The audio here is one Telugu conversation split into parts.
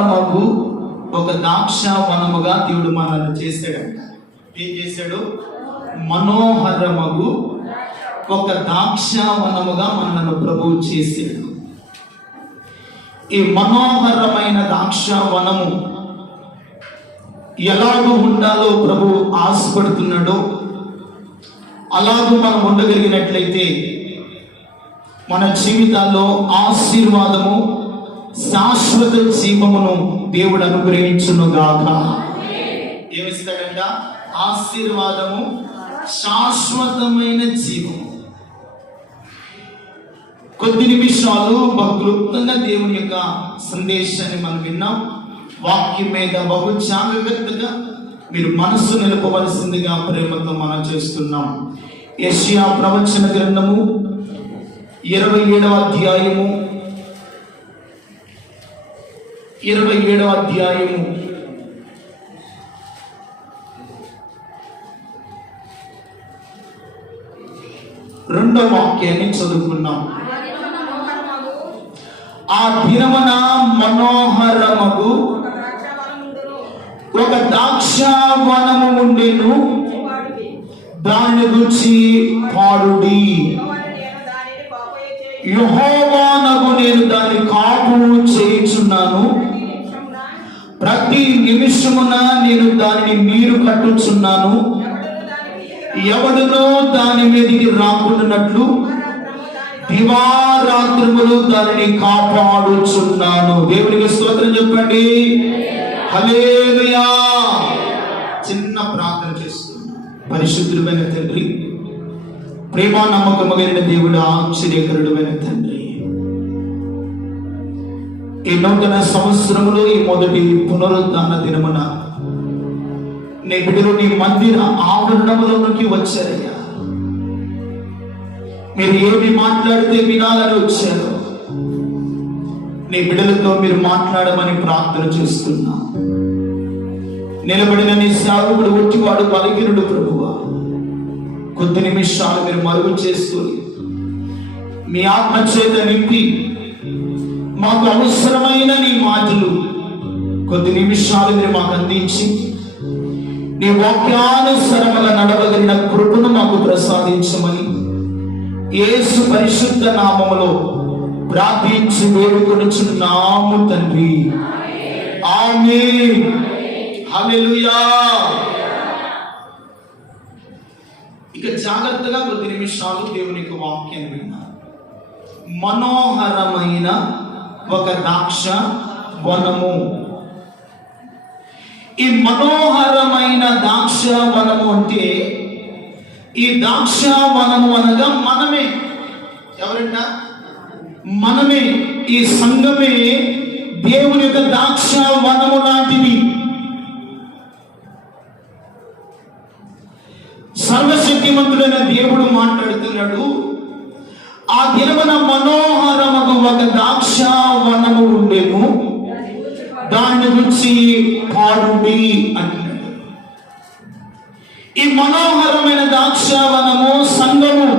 మనోహరమగు ఒక ద్రాక్ష వనముగా దేవుడు మనల్ని చేశాడంట. ఏం చేశాడు? మనోహరమగు ఒక ద్రాక్ష వనముగా మనల్ని ప్రభువు చేశాడు. ఈ మనోహరమైన ద్రాక్ష వనము ఎలాగూ ఉండాలో ప్రభు ఆశపడుతున్నాడో అలాగూ మనం ఉండగలిగినట్లయితే మన జీవితాల్లో ఆశీర్వాదము, శాశ్వత జీవమును దేవుడు అనుగ్రహించును గాక. ఏమిస్తాడంట? ఆశీర్వాదము, శాశ్వతమైన జీవము. కొద్ది నిమిషాలు బహుక్లుప్తంగా దేవుని యొక్క సందేశాన్ని మనం విన్నాం. వాక్యం మీద బహు జాగ్రత్తగా మీరు మనస్సు నిలపవలసిందిగా ప్రేమతో మనం చేస్తున్నాం. యెషయా ప్రవచన గ్రంథము 27వ అధ్యాయము 27వ అధ్యాయము 2వ వాక్యాన్ని చదువుకున్నాం. ఆ దినమున మనోహరమగు ఒక ద్రాక్షావనము ఉండెను, దాని గురించి పాడుడి. యెహోవానగు నేను దాని కాపు చేయుచున్నాను, ప్రతి నిమిషమున నేను దానిని నీరు కట్టుచున్నాను, ఎవడునో దాని మీదకి రాకుండానట్లు దివారాత్రములు దానిని కాపాడుచున్నాను. దేవునికి స్తోత్రం చెప్పండి. హల్లెలూయా. చిన్న ప్రార్థన చేస్తున్నాను. పరిశుద్ధుడైన తండ్రి, ప్రేమ నమ్మకము కలిగిన దేవుడు, ఆశ్చర్యకరుడైన తండ్రి, ఈ నూతన సంవత్సరములో ఈ మొదటి పునరుద్ధాన దినమున నీ బిడ్డలు నీ మందిర ఆవరణములోనికి వచ్చారయ్యా. మీరు ఏమి మాట్లాడితే వినాలని వచ్చారు. నీ బిడ్డలతో మీరు మాట్లాడమని ప్రార్థన చేస్తున్నా. నిలబడిన నీ సేవకుడు ఒట్టివాడు బలహీనుడు ప్రభువా, కొద్ది నిమిషాలు మీరు మరుగు చేసుకొని మీ ఆత్మ చేత నింపి మాకు అవసరమైన నీ మాటలు కొద్ది నిమిషాలు మీరు మాకు అందించి నీ వాక్యానుసరముల నడవగలిగిన కృపను మాకు ప్రసాదించమని యేసు పరిశుద్ధ నామములో ప్రార్థించి వేడుకొనుచున్నాము తండ్రి. ఆమేన్. హల్లెలూయా. ఇక జాగ్రత్తగా కొద్ది నిమిషాలు దేవుని యొక్క వాక్యాన్ని విన్నారు. మనోహరమైన ఒక ద్రాక్ష వనము. ఈ మనోహరమైన ద్రాక్ష వనము అంటే, ఈ ద్రాక్ష వనము అనగా మనమే. ఎవరంట? మనమే. ఈ సంఘమే దేవుని యొక్క ద్రాక్ష వనము లాంటిది. సర్వశక్తిమంతుడైన దేవుడు మాట్లాడుతున్నాడు. ఆ దినమున మనోహరమగు ఒక ద్రాక్ష వనము ఉండేను, దాని గురించి పాడుడి అంటున్నాడు. ఈ మనోహరమైన ద్రాక్షావనము సంఘము.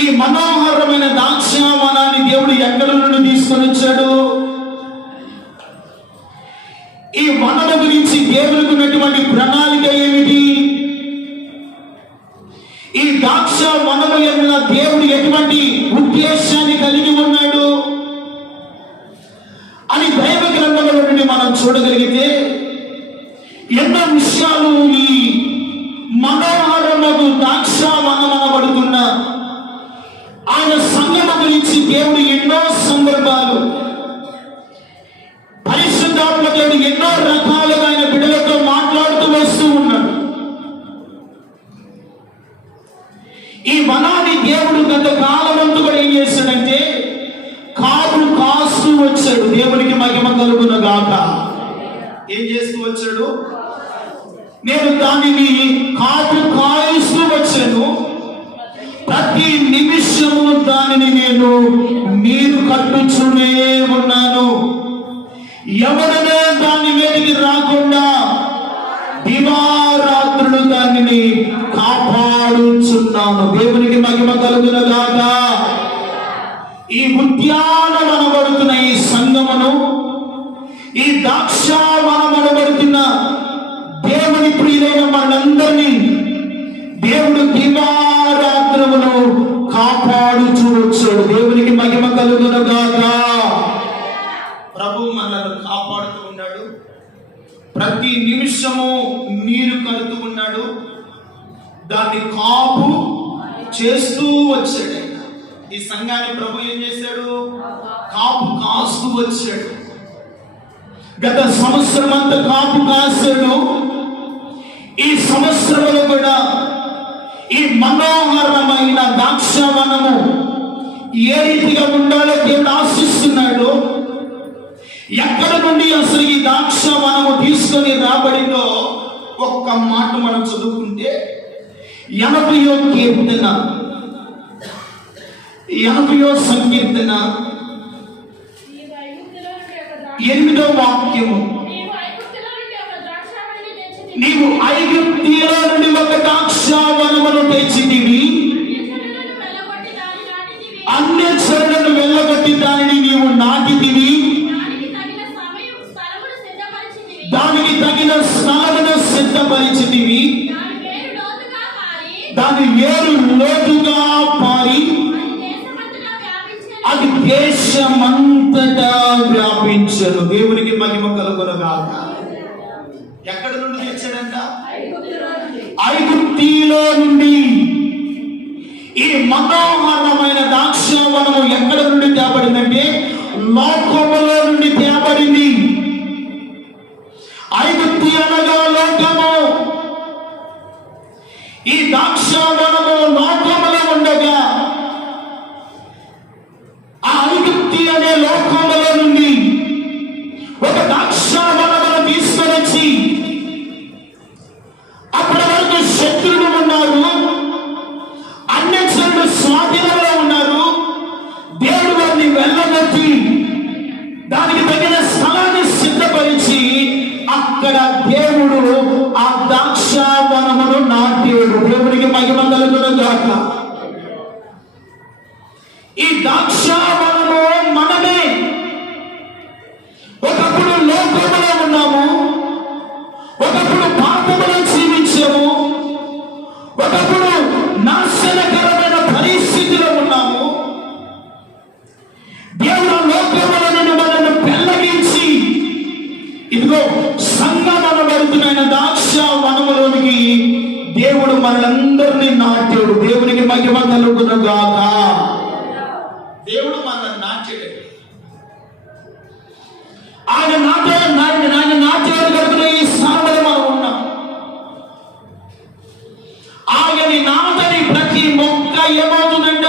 ఈ మనోహరమైన ద్రాక్షావనాన్ని దేవుడు ఎక్కడి నుండి తీసుకొని వచ్చాడు? ఈ వనము గురించి దేవునికి ఉన్నటువంటి ప్రణాళిక ఏమిటి? ఈ ద్రాక్ష వనము యొక్క దేవుడు ఎటువంటి ఉద్దేశాన్ని కలిగి ఉన్నాడు అని దైవ గ్రంథంలో నుండి మనం చూడగలిగితే ఎన్నో విషయాలు ఈ మనోహరమగు ద్రాక్ష వనమనబడుతున్న ఆయన సంఘం గురించి దేవుడు ఎన్నో సందర్భాలు, పరిశుద్ధాత్మ దేవుడు ఎన్నో రకాలుగా ఆయన బిడ్డలతో మాట్లాడుతూ వస్తూ ఉన్నాడు. ఈ వనాన్ని దేవుడు గత కాలమంతా కూడా ఏం చేశాడంటే కాపులు కాస్తూ వచ్చాడు. దేవునికి మహిమ కలుగును గాక. ఏం చేస్తూ వచ్చాడు? నేను దానిని కాపు కాయిస్తూ వచ్చాను, ప్రతి నిమిషము దానిని నేను నీరు కట్టుచునే ఉన్నాను, ఎవరైనా దాని మీదకి రాకుండా దివారాత్రులు దానిని కాపాడుచున్నాను. దేవునికి మహిమ కలుగును గాక. ఈ ఉద్యానవనబడుతున్న ద్రాక్షావనం అనబడుతున్న దేవుని ప్రియులైన మనందరినీ దేవుడు దివారాత్రములు కాపాడుచూ వచ్చాడు. దేవునికి మహిమ కలుగునుగాక. ప్రభు మనల్ని కాపాడుతూ ఉన్నాడు. ప్రతి నిమిషము నీరు కడుతూ ఉన్నాడు. దాన్ని కాపు చేస్తూ వచ్చాడు. ఈ సంఘాన్ని ప్రభు ఏం చేశాడు? కాపు కాస్తూ వచ్చాడు. గత సంవత్సరం అంతా కాపు కాశాడు. ఈ సంవత్సరంలో కూడా ఈ మనోహరమైన ద్రాక్షావనము ఏ రీతిగా ఉండాలో దేవుడు ఆశిస్తున్నాడు. ఎక్కడ నుండి అసలు ఈ ద్రాక్షావనము తీసుకొని రాబడిందో ఒక్క మాట మనం చదువుకుంటే 80వ కీర్తన 80వ సంకీర్తన 8వ వాక్యము, నీవు ఐగుప్తులో నుండి ఒక ద్రాక్షావనమును తెచ్చితివి, అన్యజనులను వెళ్ళగొట్టి దానిని నీవు నాటితివి, దానికి తగిన స్థలమును సిద్ధపరిచితివి, దాని వేరు లోతుగా పారి అది దేశమంతటా వ్యాపించను. దేవునికి మహిమ కలుగునుగాక. ఎక్కడ నుండి తెచ్చాడంట? ఐగుప్తులో నుండి. ఈ మనోహరమైన ద్రాక్షావనము ఎక్కడ నుండి తేబడిందంటే లోకములో నుండి తేబడింది. ఐగుప్తు అనగా లోకము. ఈ ద్రాక్షావనము లోకములో ఉండగా ఆ ఐగుప్తు అనే లోకములో నుండి ఒక ద్రాక్షావనమును తీసుకొని వచ్చి, అప్పటి వరకు శత్రువులు ఉన్నారు, అన్యజనులు స్వాధీనంలో ఉన్నారు. దేవుడు వారిని వెళ్ళగొట్టి దానికి తగిన స్థలాన్ని సిద్ధపరిచి అక్కడ దేవుడు ఆ ద్రాక్షావనమును నాటాడు. దేవునికి మహిమ కలుగునుగాక. ఈ ద్రాక్షావనము మనమే. ఒకప్పుడు లోకములో ఉన్నాము, ఒకప్పుడు పాపములో జీవించాము, ఒకప్పుడు నాశనకరమైన పరిస్థితిలో ఉన్నాము. దేవుడు లోకముల నుండి మనల్ని పెళ్లగించి ఇదిగో సంగమనబడుతున్న ద్రాక్షావనములోనికి దేవుడు మనలందరినీ నాటాడు. దేవునికి మహిమ కలుగునుగాక. దేవుడు మనల్ని నాటాడు. ఆయన నాటాడు కనుక ఈ స్థానంలో మనం ఉన్నాం. ఆయన నాటని ప్రతి మొక్క ఏమవుతుందంట?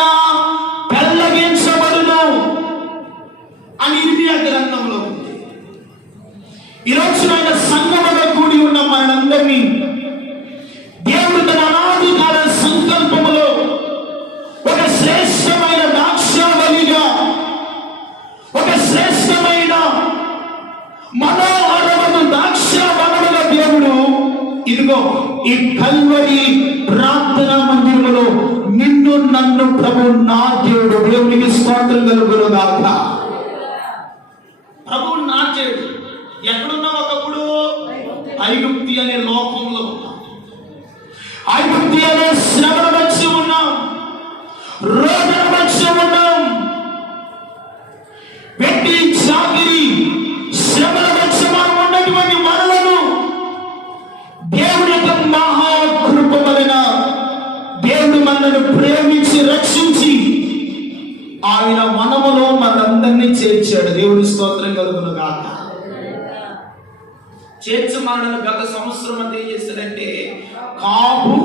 పెళ్లగించబడును అని ఇర్మియా గ్రంథంలో ఉంది. ఈరోజు ఆయన సంగమలో కూడి ఉన్న మనందరినీ దేవుడు తన అనాది కాల సంకల్పములో ఒక శ్రేష్టమైన ద్రాక్షావళిగా, ఒక శ్రేష్టమైన మనోహరమైన ద్రాక్షావనముగా దేవుడు ఇదిగో ఈ కల్వరి ప్రార్థనా మందిరములో నిన్ను నన్ను ప్రభు నాటాడు. దేవునికి స్తోత్రం కలుగునుగాక. ప్రభు నాటాడు. ఎక్కడున్నావు? ఒకప్పుడు ఐగుప్తు అనే లోకంలో ఉన్నాం. ఐగుప్తు అనే శ్రమల మధ్య ఉన్నాం, రోదన మధ్య ఉన్నాం. వెట్టి చాకిరి శ్రమల మధ్య మనం ఉన్నటువంటి మనలను దేవుని యొక్క మహాకృప వలన దేవుడు మనల్ని ప్రేమించి రక్షించి ఆయన మనములో మనందరినీ చేర్చాడు. దేవుని స్తోత్రం కలుగునుగాక. చేర్చి మనల్ని గత సంవత్సరం అంతా ఏం చేశాడంటే కాపు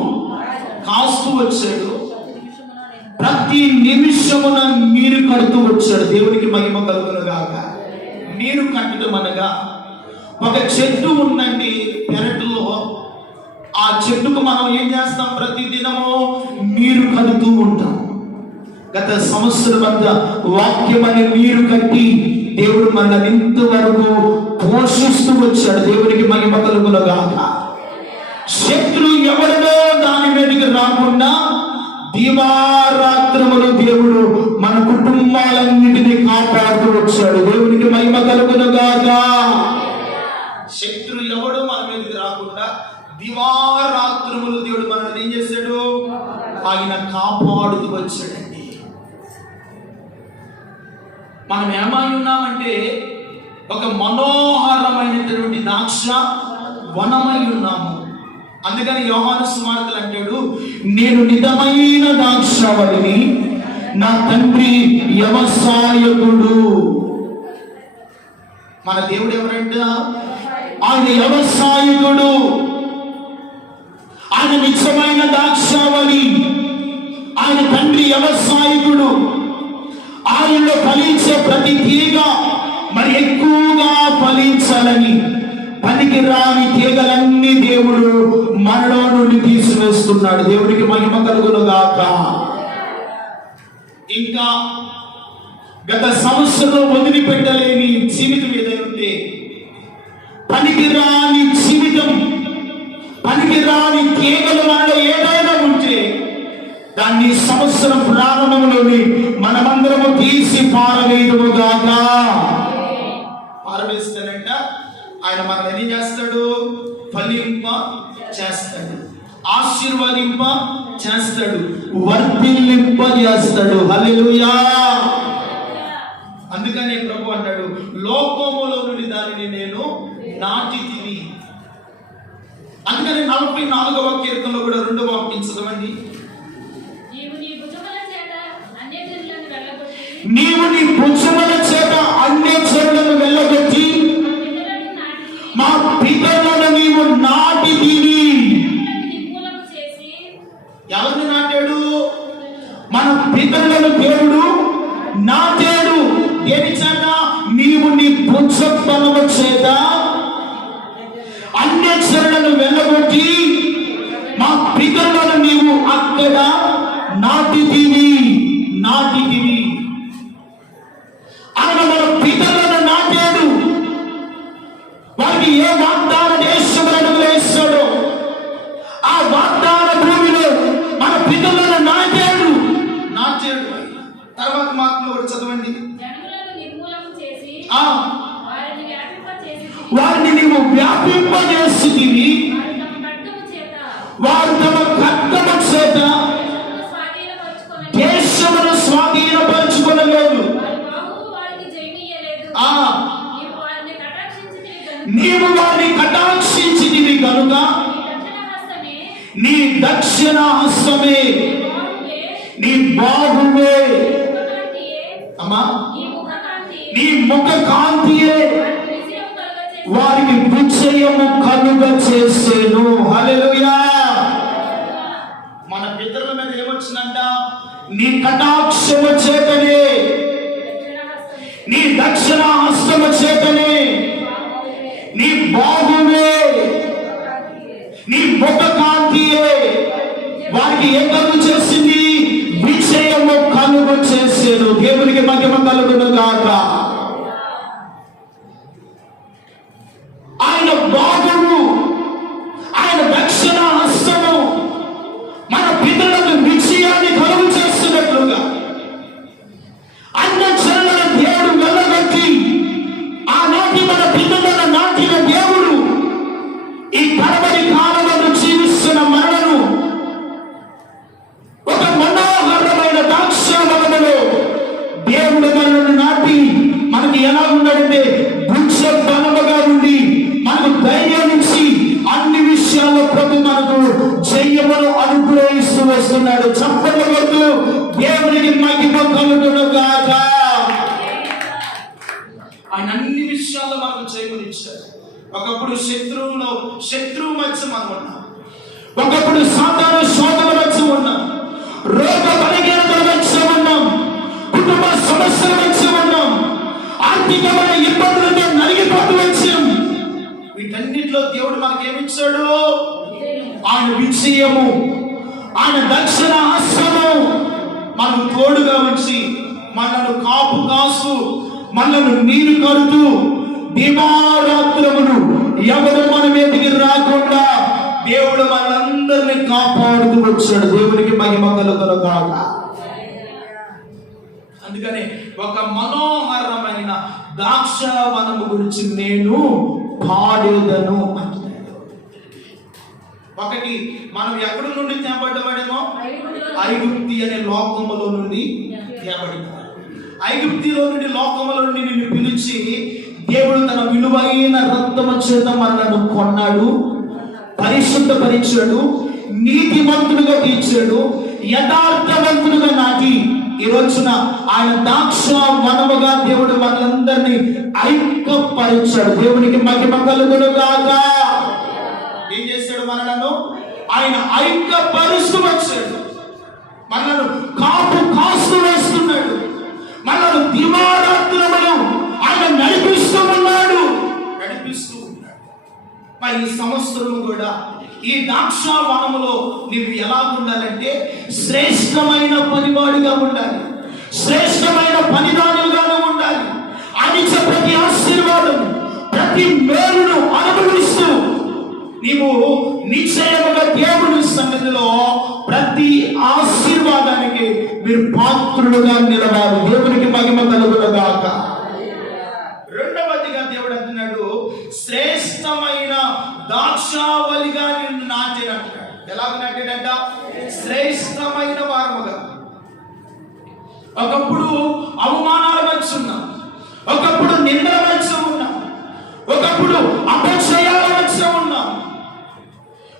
కాస్తూ వచ్చాడు. ప్రతి నిమిషమున నీరు కడుతూ వచ్చాడు. దేవునికి మహిమ కలుగునుగాక. నీరు కట్టడం అనగా ఒక చెట్టు ఉందండి పెరట్లో. ఆ చెట్టుకు మనం ఏం చేస్తాం? ప్రతి దినము నీరు కడుతూ ఉంటాం. గత సంవత్సరం అంతా వాక్యం అనే నీరు కట్టి దేవుడు మనల్ని ఇంతవరకు పోషిస్తూ వచ్చాడు. దేవునికి మహిమ కలుగునుగాక. శత్రు ఎవరినో దాని మీదకి రాకుండా దివారాత్రములు దేవుడు మన కుటుంబాలన్నిటినీ కాపాడుతూ వచ్చాడు. దేవునికి మహిమ కలుగునుగాక. కాపాడుతూ వచ్చాడండి. మనం ఏమై ఉన్నామంటే ఒక మనోహరమైనటువంటి ద్రాక్ష వనమై ఉన్నాము. అందుకని యోహాను సువార్తలు అంటాడు, నేను నిజమైన ద్రాక్షవల్లిని, నా తండ్రి వ్యవసాయకుడు. మన దేవుడు ఎవరంట? ఆయన వ్యవసాయకుడు. ఆయన నిజమైన ద్రాక్షవల్లి, ఆయన తండ్రి వ్యవసాయకుడు. ఆయనలో ఫలించే ప్రతి తీగ మరి ఎక్కువగా ఫలించాలని పనికి రాని తీగలన్నీ దేవుడు మనలో నుండి తీసివేస్తున్నాడు. దేవుడికి మహిమ కలుగును గాక. ఇంకా గత సంవత్సరంలో వదిలిపెట్టలేని జీవితం ఏదైనా ఉంటే, పనికి రాని జీవితం, పనికి రాని తీగలు మనలో ఏదైనా ఉంటే, దాన్ని సంవత్సరం ప్రారంభంలోని మనమందరము తీసి పారవేయదుము గాక. పారవేస్తానంట ఆయన మనల్ని ఏం చేస్తాడు? ఫలింప చేస్తాడు, ఆశీర్వదింప చేస్తాడు, వర్ధిల్లింప చేస్తాడు. హల్లెలూయా. అందుకనే ప్రభు అంటాడు, లోకములో నుండి దానిని నేను నాటి తిని. అందుకని 44వ కీర్తనలో కూడా 2వ వాక్యం చదవండి. నీవు నీ భుజముల చేత అన్య చెడులను వెళ్ళగొట్టి మా పితరులను నీవు నాటి తిని. ఎవరిని నాటాడు? మన పితరులను దేవుడు నాటాడు. దేని చేత? నీవు నీ భుజ బలము చేత అన్య చెడులను వెళ్ళగొట్టి మా పితరులను నీవు అక్కడ నాటి తిని. నాటి తిని. ఆయన మన పితరులను నాటాడు. వారికి ఏ వాగ్దాన దేశంలో అడుగులేస్తాడో ఆ వాగ్దాన భూమిలో మన పితరులను నాటాడు. తర్వాత మాత్రం చదవండి. వారిని నీవు వ్యాపింపజేసితివి, వారు తమ ఖడ్గము చేత దేశమును స్వాధీనపరచుకొనలేదు. నీవు వారిని కటాక్షించితివి కనుక నీ దక్షిణ హస్తమే, నీ బాహువే, అమ్మా నీ ముఖ కాంతియే వారికి విజయము కలుగ చేసేను. హల్లెలూయా. మన పితరుల మీద ఏమొచ్చిందంట? నీ కటాక్షము చేతనే, నీ దక్షిణ హస్తము చేతనే, నీ బాహువే, నీ ముఖ కాంతియే వారికి ఏం కలుగు చేసింది? విజయము కలుగు చేసేను. దేవునికి మహిమ కలుగును గాక. ఆయన బాహువు, ఆయన దక్షిణ హస్తము మన పితరులకు విజయాన్ని కలుగు చేస్తున్నట్లుగా అన్న చెల్లెల దేవుడు వెళ్ళగొట్టి ఆనాటి మన పితరులను నాటిన దేవుడు ఈ కడవరి కాలంలో జీవిస్తున్న మనలను ఒక మనోహరమైన ద్రాక్షవనములో దేవుడు మనల్ని నాటి మనకి ఎలా ఉన్నాడంటే వృక్ష బలముగా ఉండి మనకు ధైర్యం ఇచ్చి అన్ని విషయాల్లో ప్రభు మనకు జయమును అనుగ్రహిస్తూ వస్తున్నాడు. చప్పట్లు కొడుతూ దేవునికి మహిమ కలుగును గాక. ఆయన అన్ని విషయాల్లో మనకు జయమునిచ్చాడు. ఒకప్పుడు శత్రువు మధ్య మనం ఉన్నాం, ఒకప్పుడు సాతాను శోధన మధ్య ఉన్నాం, రోగ బలహీనతల మధ్య ఉన్నాం, కుటుంబ సమస్యల మధ్య ఉన్నాం, ఆర్థికమైన ఇబ్బందులతో నలిగిపోతూ వచ్చాం. వీటన్నిటిలో దేవుడు మనకేమిచ్చాడు? ఆయన విజయము, ఆయన దక్షిణ హస్తము మనకు తోడుగా ఉంచి మనను కాపు కాసు, మనను నీరు కడుతూ దివారాత్రములు ఎవరు మన మీదకి రాకుండా దేవుడు మనందరినీ కాపాడుతూ వచ్చాడు. దేవునికి మహిమ కలుగును గాక. అందుకని ఒక మనోహరమైన ద్రాక్షవనము గురించి నేను పాడేదను అంటున్నాడు. ఒకటి, మనం ఎక్కడి నుండి తేబడ్డవాడేమో ఐగుప్తి అనే లోకములో నుండి తేబడినాడు. ఐగుప్తిలో నుండి లోకములో నుండి నిన్ను పిలిచి దేవుడు తన విలువైన రక్తము చేత మనలను కొన్నాడు, పరిశుద్ధపరిచాడు, నీతిమంతుడుగా తీర్చాడు, యథార్థవంతుడుగా నాటి ఈ రోజున ఆయన ద్రాక్ష వనముగా దేవుడు మనలందరినీ ఐక్యపరిచాడు. దేవునికి మహిమ కలుగును గాక. ఏం చేశాడు? మనలను ఆయన ఐక్యపరుస్తూ వచ్చాడు. మనలను కాస్తూ వేస్తున్నాడు. మనలను దివారాత్రములు ఆయన నడిపిస్తూ ఉన్నాడు. మరి ఈ సంవత్సరం కూడా ఈ ద్రాక్ష వనములో నీవు ఎలా ఉండాలంటే శ్రేష్టమైన పనివాడిగా ఉండాలి, శ్రేష్టమైన పనిదానులుగానే ఉండాలి. అనిచ్చే ప్రతి ఆశీర్వాదం, ప్రతి మేలును అనుభవిస్తూ నీవు నిశ్చయముగా దేవుని సన్నిధిలో ప్రతి ఆశీర్వాదానికి మీరు పాత్రులుగా నిలవాలి. దేవునికి మహిమ కలుగును గాక. రెండవదిగా దేవుడు అంటున్నాడు, శ్రేష్టమైన ద్రాక్షావళిగా నిన్ను నాటాడంటాడు. ఎలాగ నాటాడంట? శ్రేష్టమైన వారముగా. ఒకప్పుడు అవమానాల మధ్య ఉన్నాం, ఒకప్పుడు నిందల మధ్య ఉన్నాం, ఒకప్పుడు అపజయాల మధ్య ఉన్నాం,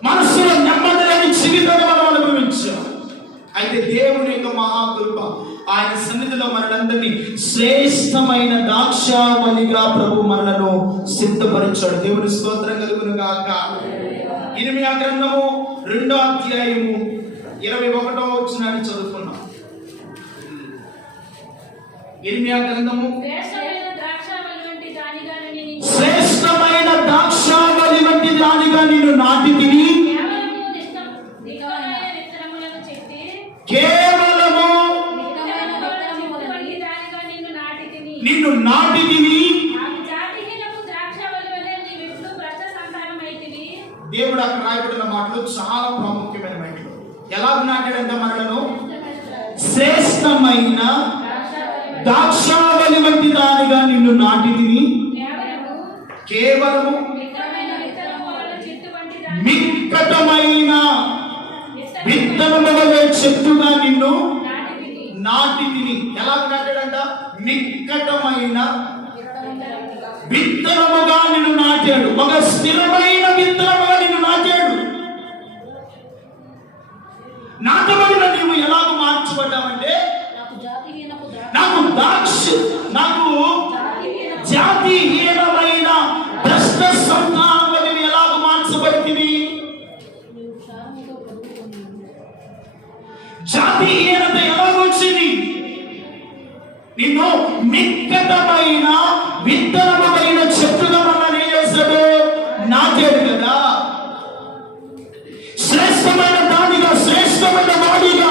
మనసులో నెమ్మది లేని జీవితాన్ని మనం అనుభవించాం. అయితే దేవుని యొక్క మహాకృప ఆయన సన్నిధిలో మనలందరినీ శ్రేష్టమైన ద్రాక్షావళిగా ప్రభు మనలను సిద్ధపరిచాడు. దేవుని స్తోత్రం కలుగును గాక. ఇర్మీయా గ్రంథము 2వ అధ్యాయము 21వ వచనాన్ని చదువుకున్నాం. ఇర్మీయా గ్రంథము శ్రేష్టమైన ద్రాక్షావళి వంటి దానిగా నిన్ను నాటి తిని కేవలము నిన్ను నాటి తిని. దేవుడు అక్కడ రాయబడిన మాటలు చాలా ప్రాముఖ్యమైన మాటలు. ఎలా నాటాడంటే మనలను శ్రేష్టమైన ద్రాక్షావళి వంటి దానిగా నిన్ను నాటి తిని కేవలము మిక్కటమైన విత్తనము వలె చెట్టుగా నిన్ను నాటి తిని. ఎలా నాటాడంట? మిక్కటమైన విత్తనముగా నిన్ను నాటాడు. ఒక స్థిరమైన విత్తనముగా నిన్ను నాటాడు. నాటబడిన నీవు ఎలాగ మార్చబడ్డావంటే నాకు జాతిహీనమైన భ్రష్ట సంతానంగా నేను ఎలాగ మార్చబడితివి? జాతిహీనత ఎలాగొచ్చింది? నిన్ను మిక్కటమైన విత్తనమైన చెట్టుగా మనల్ని ఏం చేశాడు? నాటాడు కదా. శ్రేష్టమైన దానిగా, శ్రేష్టమైన వాడిగా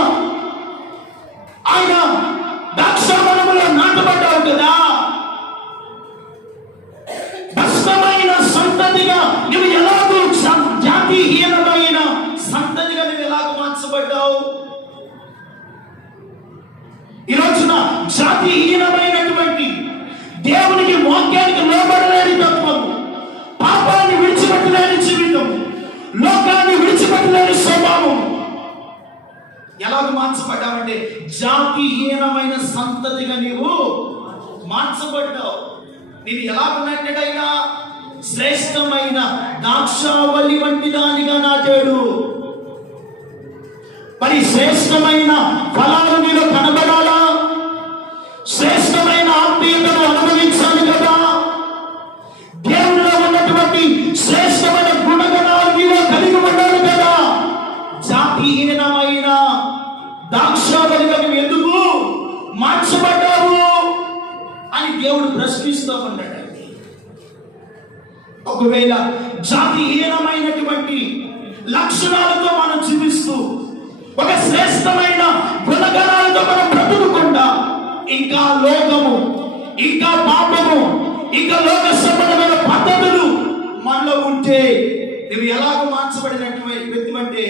ఆయన ద్రాక్షావనములో నాటబడ్డావు కదా. భ్రష్టమైన సంతతిగా నువ్వు ఎలాగో, జాతిహీనమైన సంతతిగా నువ్వు ఎలాగో మార్చబడ్డావు? ఈ రోజున జాతిహీనమైనటువంటి దేవునికి వాక్యానికి లోబడలేని తత్వం, పాపాన్ని విడిచిపెట్టలేని జీవితం, లోకాన్ని విడిచిపెట్టలేని స్వభావం ఎలాగ మార్చబడ్డావంటే జాతిహీనమైన సంతతిగా నీవు మార్చబడ్డావు. నేను ఎలాగున్నట్టయినా శ్రేష్టమైన ద్రాక్షావళి వంటి దానిగా నాటాడు. మరి శ్రేష్టమైన ఫలాలు నీలో కనబడాలా? శ్రేష్టమైన ఆత్మీయతను అనుభవించాలి కదా. దేవుడిలో ఉన్నటువంటి శ్రేష్టమైన గుణగణాలు నీలో కలిగి ఉండాలి కదా. జాతిహీనమైన ద్రాక్షావళిగా నువ్వు ఎందుకు మార్చబడ్డావు అని దేవుడు ప్రశ్నిస్తూ ఉన్నాడు. ఒకవేళ జాతిహీనమైనటువంటి లక్షణాలతో మనం జీవిస్తూ ఒక శ్రేష్టమైన గుణగణాలతో మనం బ్రతుకుకుండా ఇంకా లోకము, ఇంకా పాపము, ఇంకా లోక సంబంధమైన పద్ధతులు మనలో ఉంటే నువ్వు ఎలాగో మార్చబడినటువంటి వ్యక్తి అంటే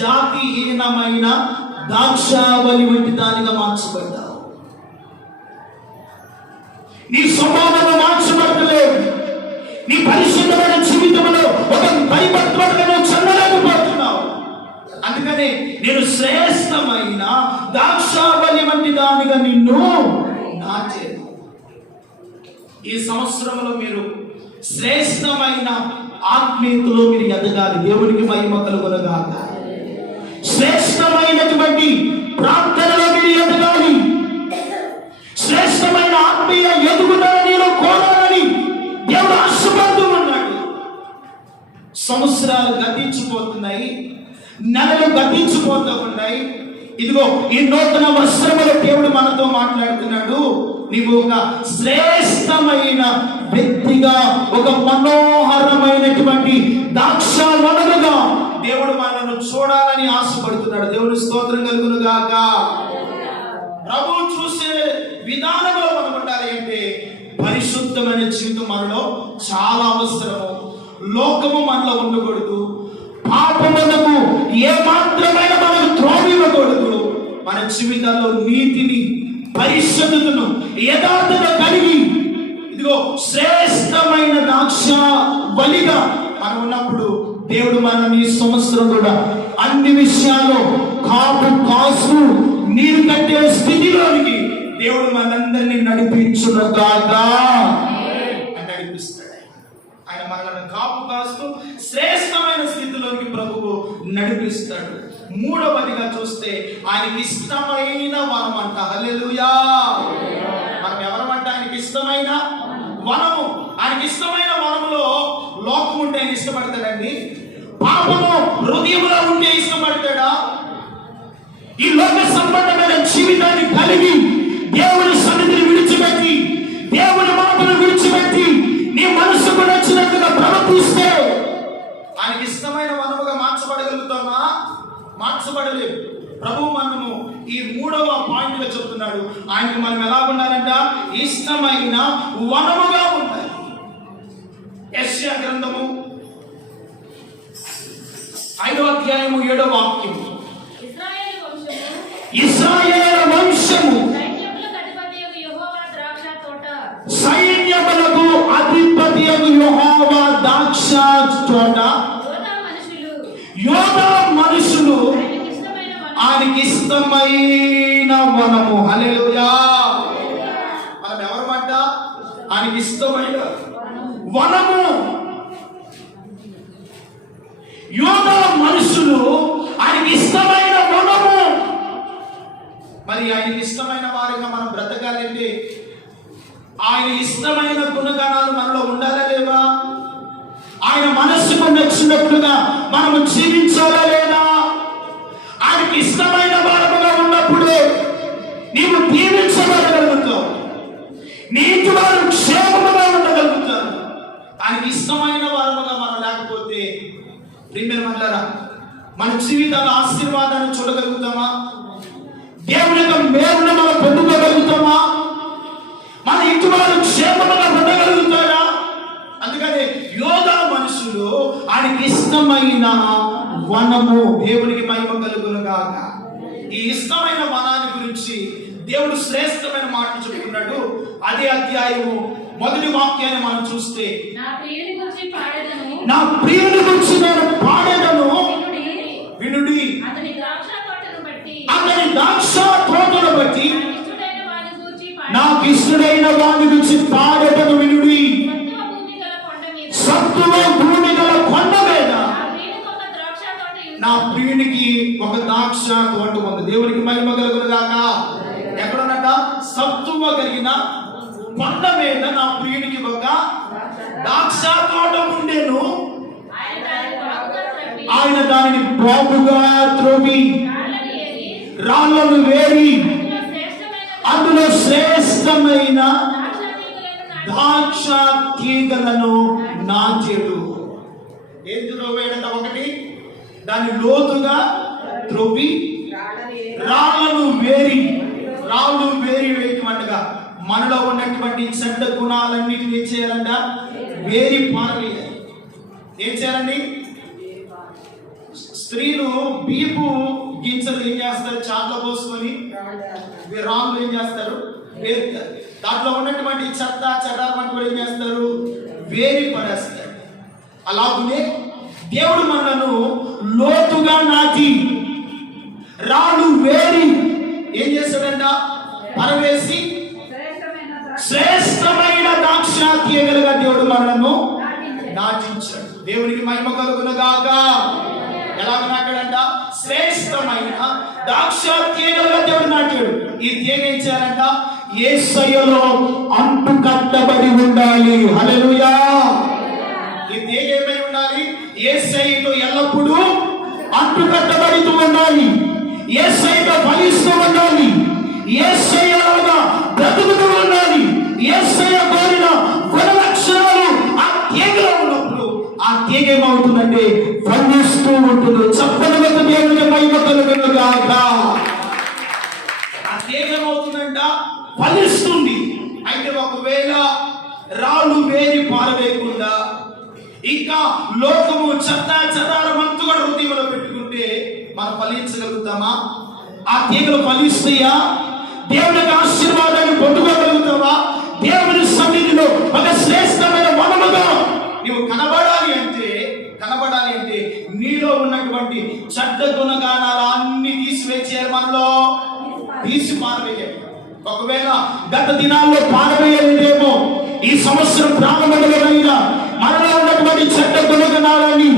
జాతిహీనమైన ద్రాక్షావళి వంటి దానిగా మార్చబడ్డావు. నీ స్వభావంలో మార్చబడలేదు. నీ పరిశుద్ధమైన జీవితంలో ఒక పరిపక్వతను చెందలేకపోతున్నావు. అందుకనే నేను శ్రేష్టమైన ద్రాక్షావల్లి వంటి దానిగా నిన్ను నాటాను. ఈ సంవత్సరంలో మీరు శ్రేష్టమైన ఆత్మీయతలో మీరు ఎదగాలి. దేవునికి మహిమ కలుగునుగాక. శ్రేష్టమైనటువంటి ప్రార్థనలో మీరు ఎదగాలి. శ్రేష్టమైన ఆత్మీయ ఎదుగుదల నీలో కోరాలని దేవుడు ఆశపడుతూ ఉన్నాడు. సంవత్సరాలు గతించిపోతున్నాయి, నెలలు గతించిపోతూ ఉన్నాయి. ఇదిగో ఈ నూతన వస్త్రముల దేవుడు మనతో మాట్లాడుతున్నాడు. నీవు ఒక శ్రేష్టమైన వ్యక్తిగా, ఒక మనోహరమైనటువంటి ద్రాక్షావనముగా దేవుడు మనను చూడాలని ఆశపడుతున్నాడు. దేవుని స్తోత్రం కలుగును గాక. ప్రభు చూసే విధానంలో మనం ఉండాలి అంటే పరిశుద్ధమైన జీవితం మనలో చాలా అవసరము. లోకము మనలో ఉండకూడదు. పాపమునకు ఏ మాత్రమైన మనకు త్రోవివ్వకూడదు. మన జీవితాల్లో నీతిని, పరిశుద్ధతను, యథార్థత కలిగి ఇదిగో శ్రేష్టమైన ద్రాక్ష బలిగా మనం ఉన్నప్పుడు దేవుడు మనల్ని ఈ సంవత్సరం కూడా అన్ని విషయాల్లో కాసు నీరు కట్టే స్థితిలోనికి దేవుడు మనందరినీ నడిపించుగాక. నడిపిస్తాడు ఆయన. మనల్ని కాస్తూ శ్రేష్టమైన స్థితిలోనికి ప్రభువు నడిపిస్తాడు. మూడవదిగా చూస్తే ఆయనకి ఇష్టమైన వనం అంట. హల్లెలూయా. మనం ఎవరమంట? ఆయనకి ఇష్టమైన వనము. ఆయనకి ఇష్టమైన వనములో లోకం ఉంటే ఆయన ఇష్టపడతాడండి? పాపము హృదయంలో ఉంటే ఇష్టపడతాడా? ఈ లోక సంబంధమైన జీవితాన్ని కలిగి దేవుని సన్నిధిని విడిచిపెట్టి, దేవుని మాటను విడిచిపెట్టి నీ మనసుకు నచ్చినట్టుగా ప్రవర్తిస్తే ఆయనకి ఇష్టమైన వనముగా మార్చబడగలుగుతామా? మార్చబడలేదు. ప్రభు మనము ఈ మూడవ పాయింట్ గా చెప్తున్నాడు. ఆయనకి మనం ఎలా ఉండాలంట? ఇష్టమైన వనముగా ఉండాలి. యెషయా గ్రంథము 5వ అధ్యాయము 7వ వాక్యం. ఇశ్రాయేలు వంశము సైన్యములకు అధిపతియగు యెహోవా ద్రాక్ష తోట, యోధా మనుషులు ఆయనకి ఇష్టమైన వనము. హల్లెలూయా. మనం ఎవరమంట? ఆయనకి ఇష్టమైన వనము. యోధా మనుషులు ఆయనకి ఇష్టమైన వనము. మరి ఆయనకి ఇష్టమైన వారిగా మనం బ్రతకాలంటే ఆయన ఇష్టమైన గుణగణాలు మనలో ఉండాలా లేవా? ఆయన మనస్సుకు నచ్చినట్లుగా మనము జీవించాలా లేదా? ఆయనకి ఇష్టమైన వారముగా ఉన్నప్పుడు నీవు దీవించబడగలుగుతావు, నీ ఇంటి వారు క్షేమముగా ఉండగలుగుతారు. ఆయనకి ఇష్టమైన వారముగా మనం లేకపోతే ప్రియమైన వాళ్ళారా, మన జీవితాల ఆశీర్వాదాన్ని చూడగలుగుతామా? దేవుని యొక్క మేలును మనం పొందుకోగలుగుతామా? మన ఇంటి వారు క్షేమముగా ఉండగలుగుతారా? అందుకని యోధా మనుషులు ఆయనకి ఇష్టమైన వనము. దేవునికి మహిమ కలుగును గాక. ఈ ఇష్టమైన వనాన్ని గురించి దేవుడు శ్రేష్టమైన మాటలు చెప్తున్నాడు. అదే అధ్యాయము 1వ వాక్యాన్ని మనం చూస్తే, నా ప్రియుని గురించి నేను పాడేదను వినుడి, అతని ద్రాక్ష తోటను బట్టి నాకు ఇష్టమైన వాని గురించి పాడేదను వినుడి. సత్తువ భూమి గల కొండ మీద నా ప్రియునికి ఒక ద్రాక్ష తోట ఉంది. దేవునికి మహిమ కలుగును గాక. ఎక్కడున్నట? సత్తువ కలిగిన కొండ మీద నా ప్రియునికి ఒక ద్రాక్ష తోట ఉండేను. ఆయన దానిని బాగుగా త్రోవి, రాళ్ళను వేరి అందులో శ్రేష్టమైన ద్రాక్ష తీగలను నాటెడు. ఏం త్రోవేడట? ఒకటి, దాన్ని లోతుగా త్రొవ్వి రాళ్ళను వేరి. రాళ్ళు వేరి వేయటమంటగా మనలో ఉన్నటువంటి చెడ్డ గుణాలన్నిటిని ఏం చేయాలంట? వేరి పారవేయాలి. ఏం చేయాలండి? స్త్రీలు బీపు గింజలు ఏం చేస్తారు? చాట్లో పోసుకొని రాళ్ళు ఏం చేస్తారు? వేరుతారు. దాంట్లో ఉన్నటువంటి చెత్త చెదారం కూడా ఏం చేస్తారు? వేరి పడేస్తారు. అలాగే దేవుడు మనలను లోతుగా నాటి రాళ్ళు వేరి ఏం చేస్తాడంట? పరవేసి శ్రేష్టమైన ద్రాక్ష తీగలుగా దేవుడు మనలను నాటించాడు. దేవునికి మహిమ కలుగునుగాక. ఎలా నాటాడంట? శ్రేష్టమైన ద్రాక్ష తీగలుగా దేవుడు నాటాడు. ఈ తీగ ఏం చేయాలంట? యేసయ్యలో అంటు కట్టబడి ఉండాలి. హల్లెలూయా. ఈ తీగ ఏమై ఉండాలి? యేసయ్యతో ఎల్లప్పుడూ అంటు కట్టబడుతూ ఉండాలి. యేసయ్యతో ఫలిస్తూ ఉండాలి. యేసయ్యలాగా బ్రతుకుతూ ఉండాలి. యేసయ్య కోరిన గుణ లక్షణాలు ఆ తీగలో ఉన్నప్పుడు ఆ తీగ ఏమవుతుందంటే ఫలిస్తూ ఉంటుంది. చప్పలతో దేవునికి మహిమ కలుగునుగాక. ఆ తీగ ఏమవుతుందంట? ఫలిస్తుంది. అయితే ఒకవేళ రాళ్ళు వేరి పారవేయకుండా ఇంకా లోకము చెత్త చెదారమంతా కూడా హృదయంలో పెట్టుకుంటే మనం ఫలించగలుగుతామా? ఆ తీగలు ఫలిస్తాయా? దేవునికి ఆశీర్వాదాన్ని పొందుకోగలుగుతావా? దేవుని సన్నిధిలో ఒక శ్రేష్టమైన వనముగా నీవు కనబడాలి అంటే నీలో ఉన్నటువంటి చెడ్డ గుణగానాలు అన్ని తీసివేసేయాలి. మనలో తీసి పారవేయాలి. ఒకవేళ గత దినాల్లో పారవేయలేదేమో, ఈ సంవత్సరం ప్రారంభమైన మనలో ఉన్నటువంటి చెడ్డ గుణగణాలని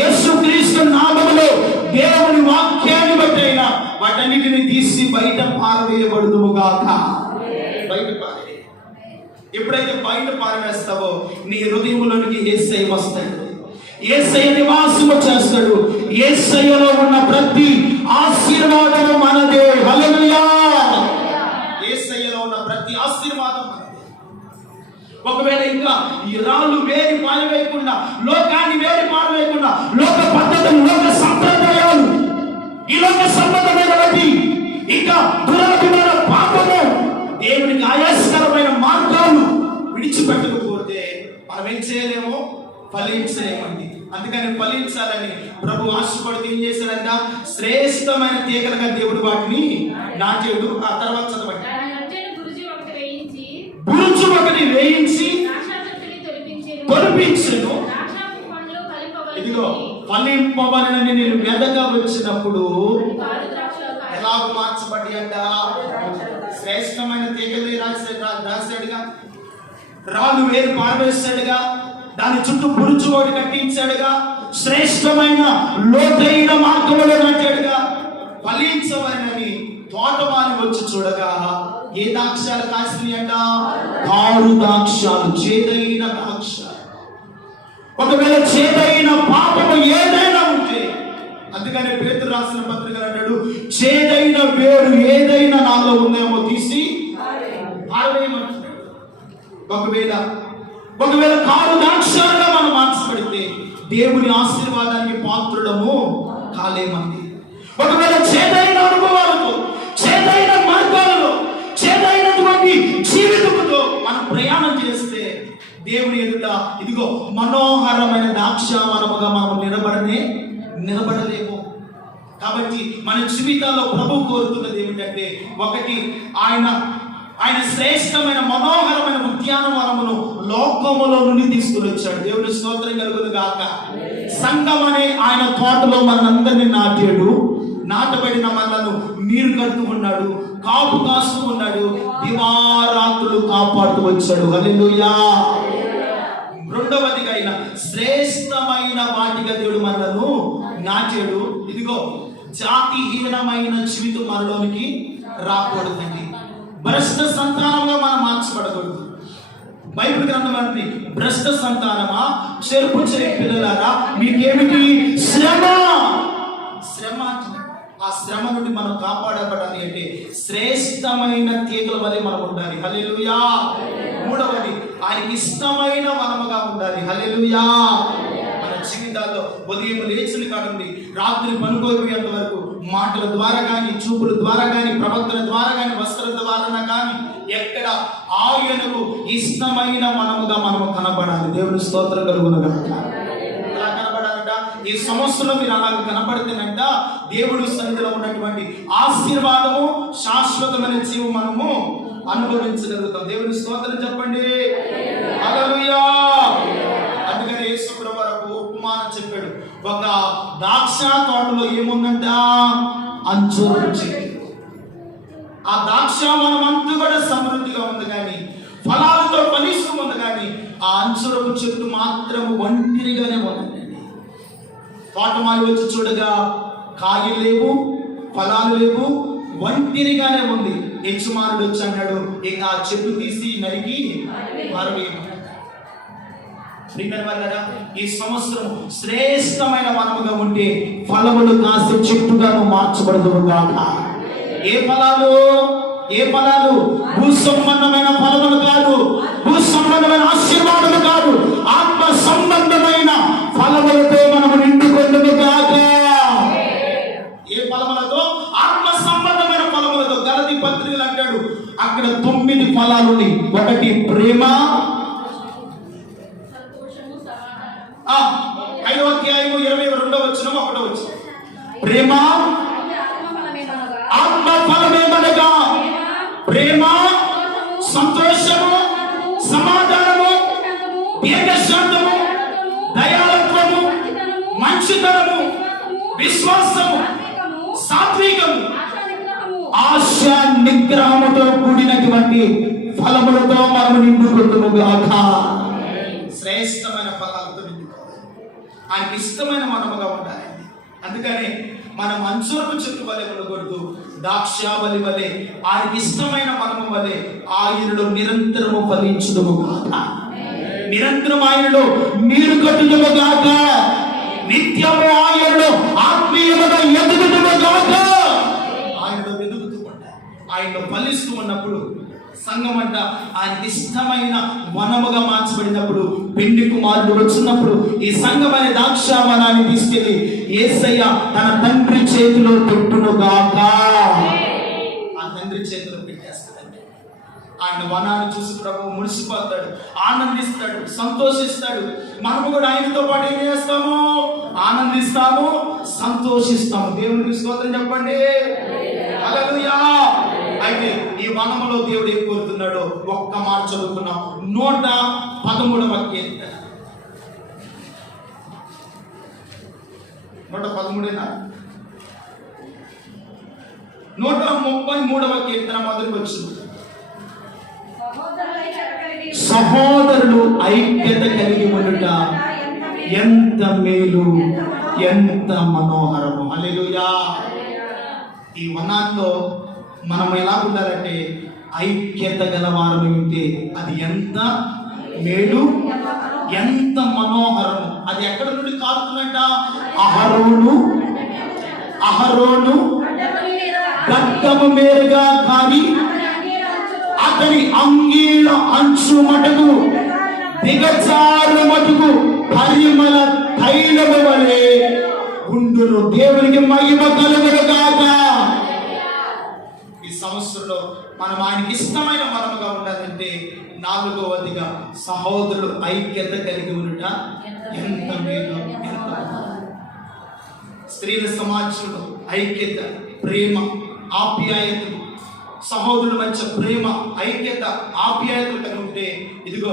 యేసుక్రీస్తు నామములో దేవుని వాక్యాన్ని బట్టి అయినా వాటన్నిటిని తీసి బయట పారవేయబడుదుముగాక. బయట పారవే. ఎప్పుడైతే బయట పారవేస్తావో నీ హృదయంలోనికి యేసయ్య వస్తాడు. యేసయ్య నివాసము చేస్తాడు. యేసయ్యలో ఉన్న ప్రతి ఆశీర్వాదము మనదే. హల్లెలూయా. యేసయ్యలో ఉన్న ప్రతి ఆశీర్వాదం మనదే. ఒకవేళ ఇంకా ఈ రాళ్ళు వేరి పారవేయకుండా, లోకాన్ని వేరి పారవేయకుండా, లోక పద్ధతులు, లోక సంప్రదాయాలు, ఈ లోక సంబంధమైనటువంటి ఇంకా దురాభిమాన పాపము, దేవునికి ఆయాస్కరమైన మార్గాలు విడిచిపెట్టకపోతే మనం ఏం చేయలేమో? ఫలించలేమండి. అందుకని ఫలించాలని ప్రభు ఆశపడుతూ ఏం చేశాడంట? శ్రేష్టమైన తీగలుగా దేవుడు వాటిని నాటాడు. ఆ తర్వాత చదవండి. బురుజు ఒకటి వేయించి తొలిపించెను. ఇదిగో ఫలింపవలనని నేను మెదగా వచ్చినప్పుడు ఎలాగ మార్చబడి అంట? శ్రేష్టమైన తీగలు రాశాడుగా, రాళ్ళు వేరు పారవేశాడుగా, దాని చుట్టూ బురుజు ఒకటి కట్టించాడుగా, శ్రేష్టమైన లోతైన మార్గములో నాటాడుగా. ఫలించవలనని తోటవాని వచ్చి చూడగా ఏ ద్రాక్షాలు కాసినాయి అంట? కారు ద్రాక్షాలు, చేదైన ద్రాక్షాలు. ఒకవేళ చేదైన పాపము ఏదైనా ఉంటే, అందుకని పేతురు రాసిన పత్రికలు అంటాడు, చేదైన వేరు ఏదైనా నాలో ఉందేమో తీసి పారవేయమంటున్నాడు. ఒకవేళ కారు ద్రాక్షాలుగా మనం మార్చబడితే దేవుని ఆశీర్వాదానికి పాత్రుడము కాలేమండి. ఒకవేళ చేదైన అనుభవాలతో, చేదైన మార్గాలలో, చేదైనటువంటి జీవితంతో మనం ప్రయాణం చేస్తే దేవుని ఎదుట ఇదిగో మనోహరమైన ద్రాక్షావనముగా మనం నిలబడలేము. కాబట్టి మన జీవితాల్లో ప్రభు కోరుతున్నది ఏమిటంటే, ఒకటి ఆయన శ్రేష్టమైన మనోహరమైన ఉద్యానవనమును లోకములో నుండి తీసుకుని వచ్చాడు. దేవుని స్తోత్రం కలుగునుగాక. సంఘం అనే ఆయన తోటలో మనందరినీ నాటాడు. నాటబడిన మనలను నీరు కడుతూ ఉన్నాడు, కాపు కాస్తూ ఉన్నాడు, దివారాత్రులు కాపాడుతూ వచ్చాడు. హల్లెలూయా. రెండవదిగా అయిన శ్రేష్టమైన వాటిగా దేవుడు మనలను నాటాడు. ఇదిగో జాతిహీనమైన జీవితం మనలోనికి రాకూడదండి. భ్రష్ట సంతానంగా మనం మార్చబడకూడదు. బైబిల్ గ్రంథం అంటే భ్రష్ట సంతానమా, చెరుపు చెరి పిల్లలారా మీకేమిటి? శ్రమ. ఆ శ్రమ నుండి మనం కాపాడబడాలి అంటే శ్రేష్టమైన తీగల వలె మనం ఉండాలి. హల్లెలూయా. మూడవది ఆయనకి ఇష్టమైన వనముగా ఉండాలి. హల్లెలూయా. మన జీవితాల్లో ఉదయం లేచిన కానుండి రాత్రి పనుకోపోయేంత వరకు మాటల ద్వారా కానీ, చూపుల ద్వారా కానీ, ప్రవర్తన ద్వారా కానీ, వస్త్రం ద్వారా కానీ ఎక్కడ ఆయనకు ఇష్టమైన మనముగా మనము కనబడాలి. దేవుని స్తోత్రం కలుగునుగాక. అలా కనబడాలంట. ఈ సంవత్సరం మీరు అలా కనబడితేనంట దేవుడు సన్నిధిలో ఉన్నటువంటి ఆశీర్వాదము, శాశ్వతమైన జీవం మనము అనుభవించగలుగుతాం. దేవుని స్తోత్రం చెప్పండి. హల్లెలూయా. అందుకని యేసు ప్రభువు ఉపమానం చెప్పాడు. ఒక ద్రాక్ష తోటలో ఏముందంట? అంజూరపు చెట్టు. ఆ ద్రాక్షావనం అంతా కూడా సమృద్ధిగా ఉంది, కానీ ఫలాలతో ఫలిస్తూ ఉంది, కానీ ఆ అంజూరపు చెట్టు మాత్రం ఒంటరిగానే ఉందండి. తోటమాలి వచ్చి చూడగా కాయలు లేవు, ఫలాలు లేవు, ఒంటరిగానే ఉంది. యజమానుడు వచ్చి అన్నాడు, ఇక ఆ చెట్టు తీసి నరికి పారవేయమన్నాడు. ఈ సంవత్సరం శ్రేష్టమైన వనముగా ఉంటే ఫలములు కాసే చెట్టుగా మార్చబడదువు గాక. ఏ ఫలాలు? ఏ ఫలాలు? భూ సంబంధమైన ఫలములు కాదు, భూ సంబంధమైన ఆశీర్వాదము కాదు, ఆత్మ సంబంధమైన ఫలములతో మనము నిండుకొందుము గాక. ఏ ఫలములతో? ఆత్మ సంబంధమైన ఫలములతో. గలతీ పత్రికలు అంటాడు, అక్కడ 9 ఫలాలు ఉన్నాయి. ఒకటి ప్రేమ, 5వ అధ్యాయము 22వ వచనం 1వ వచనం. ప్రేమ, ఆత్మ ఫలమేమనగా ప్రేమ, సంతోషము, సమాధానము, దీర్ఘశాంతము, దయాళత్వము, మంచితనము, విశ్వాసము, సాత్వికము, ఆశ నిగ్రహముతో కూడినటువంటి ఫలములతో మనము నిండుకుంటుము గాక. శ్రేష్టమైన ఫలాలతో నిండుకోవాలి. ఆయనకి ఇష్టమైన మనముగా ఉండాలి. అందుకని మనం అంజూరపు చెట్టు వలె ఉండకూడదు, ద్రాక్షావళి వలె ఆయనకి ఇష్టమైన మనము వలె ఆయనలో నిరంతరము ఫలించుదుము గాక. నిరంతరం ఆయనలో నీరు కట్టుదుము గాక. నిత్యము ఆయనలో ఆత్మీయముగా ఎదుగుదుము గాక. ఆయనలో ఎదుగుతూ ఉండాలి. ఆయనలో ఫలిస్తూ ఉన్నప్పుడు సంఘం అంట ఆయనకి ఇష్టమైన వనముగా మార్చబడినప్పుడు, పెండి కుమారుడు వచ్చినప్పుడు ఈ సంఘం అనే ద్రాక్షావనాన్ని తీసుకెళ్లి యేసయ్య తన తండ్రి చేతిలో పెట్టును గాక. ఆ తండ్రి చేతిలో పెట్టేస్తాడండి. ఆయన వనాన్ని చూసి ప్రభువు మురిసిపోతాడు, ఆనందిస్తాడు, సంతోషిస్తాడు. మనము కూడా ఆయనతో పాటు ఏం చేస్తాము? ఆనందిస్తాము, సంతోషిస్తాము. దేవునికి స్తోత్రం చెప్పండి. హల్లెలూయా. అయితే ఈ వనములో దేవుడు ఏం కోరుతున్నాడో ఒక్క మాట చదువుకున్నాం. 113వ కీర్తన. 113 133వ కీర్తన మొదటి వచనం. సహోదరులు ఐక్యత కలిగి ఉండుట ఎంత మేలు, ఎంత మనోహరము. హల్లెలూయా. ఈ వనాల్లో మనం ఎలా ఉండాలంటే ఐక్యత గలవారమై ఉంటే అది ఎంత మేలు, ఎంత మనోహరము. అది ఎక్కడ నుండి కారుతుందంట? అహరోను గడ్డము మేరుగా కారి అతని అంగీల అంచు మటుకు దిగజారు మటుకు పరిమళ తైలము వలె ఉండును. దేవునికి మహిమ కలుగును గాక. ఈ సంవత్సరంలో మనం ఆయనకి ఇష్టమైన మనముగా ఉండాలంటే 4వదిగా సహోదరులు ఐక్యత కలిగి ఉండుట ఎంత మేలు, ఎంత. స్త్రీల సమాజంలో ఐక్యత, ప్రేమ, ఆప్యాయతలు, సహోదరుల మధ్య ప్రేమ, ఐక్యత, ఆప్యాయతలు కలిగి ఉంటే ఇదిగో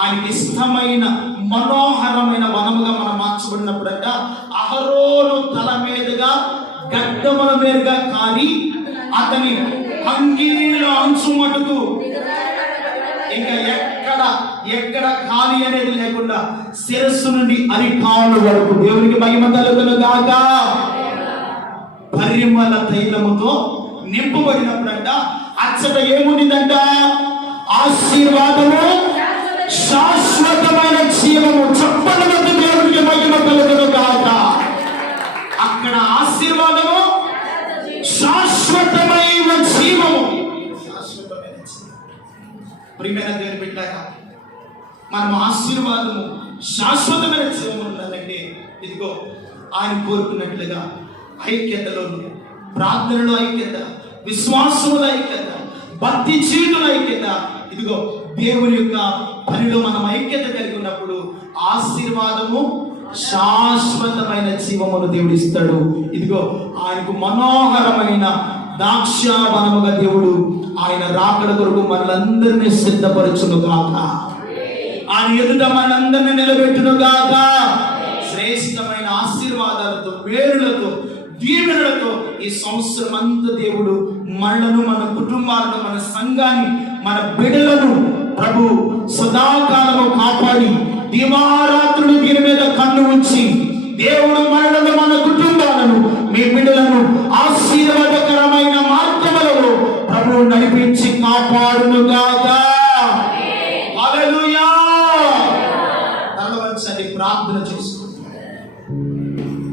ఆయనకి ఇష్టమైన మనోహరమైన వనముగా మనం మార్చబడినప్పుడంట అహరోను తల మీదుగా గడ్డముల మీదుగా కానీ అతని అంగీల అంచు మటుకు ఇంకా ఎక్కడ ఖాళీ అనేది లేకుండా శిరస్సు నుండి అరికాలు వరకు దేవునికి మహిమ కలుగును గాక. పరిమళ తైలముతో నింపబడినప్పుడంట అచ్చట ఏముండిందంట? ఆశీర్వాదము, శాశ్వతమైన జీవము. చెప్పడానికి దేవునికి మహిమ కలుగును గాక. అక్కడ ఆశీర్వాదము, శాశ్వతమైన జీవము. ప్రియమైన దేవుని బిడ్డలారా, మనం ఆశీర్వాదము, శాశ్వతమైన జీవము ఉండాలంటే ఇదిగో ఆయన కోరుకున్నట్లుగా ఐక్యతలోను, ప్రార్థనలో ఐక్యత, విశ్వాసముల ఐక్యత, భక్తి జీవితంలో ఐక్యత. ఇదిగో దేవుని యొక్క పనిలో మనం ఐక్యత కలిగి ఉన్నప్పుడు ఆశీర్వాదము, శాశ్వతమైన జీవమును దేవుడు ఇస్తాడు. ఇదిగో ఆయనకు మనోహరమైన ద్రాక్షావనముగా దేవుడు ఆయన రాకడ కొరకు మనలందరినీ సిద్ధపరచును గాక. ఆయన ఎదుట మనందరినీ నిలబెట్టును గాక. శ్రేష్టమైన ఆశీర్వాదాలతో, మేలులతో, దీవెనలతో ఈ సంవత్సరం అంతా దేవుడు మనలను, మన కుటుంబాలను, మన సంఘాన్ని, మన బిడ్డలను ప్రభు సదాకాలము కాపాడి దివారాత్రులు దీని మీద కన్ను ఉంచి దేవుడు మనలను, మన కుటుంబాలను, మీ బిడ్డలను ఆశీర్వాదకరమైన మార్గములలో ప్రభు నడిపించి కాపాడునుగాక. హల్లెలూయా. తల వంచండి, ప్రార్థన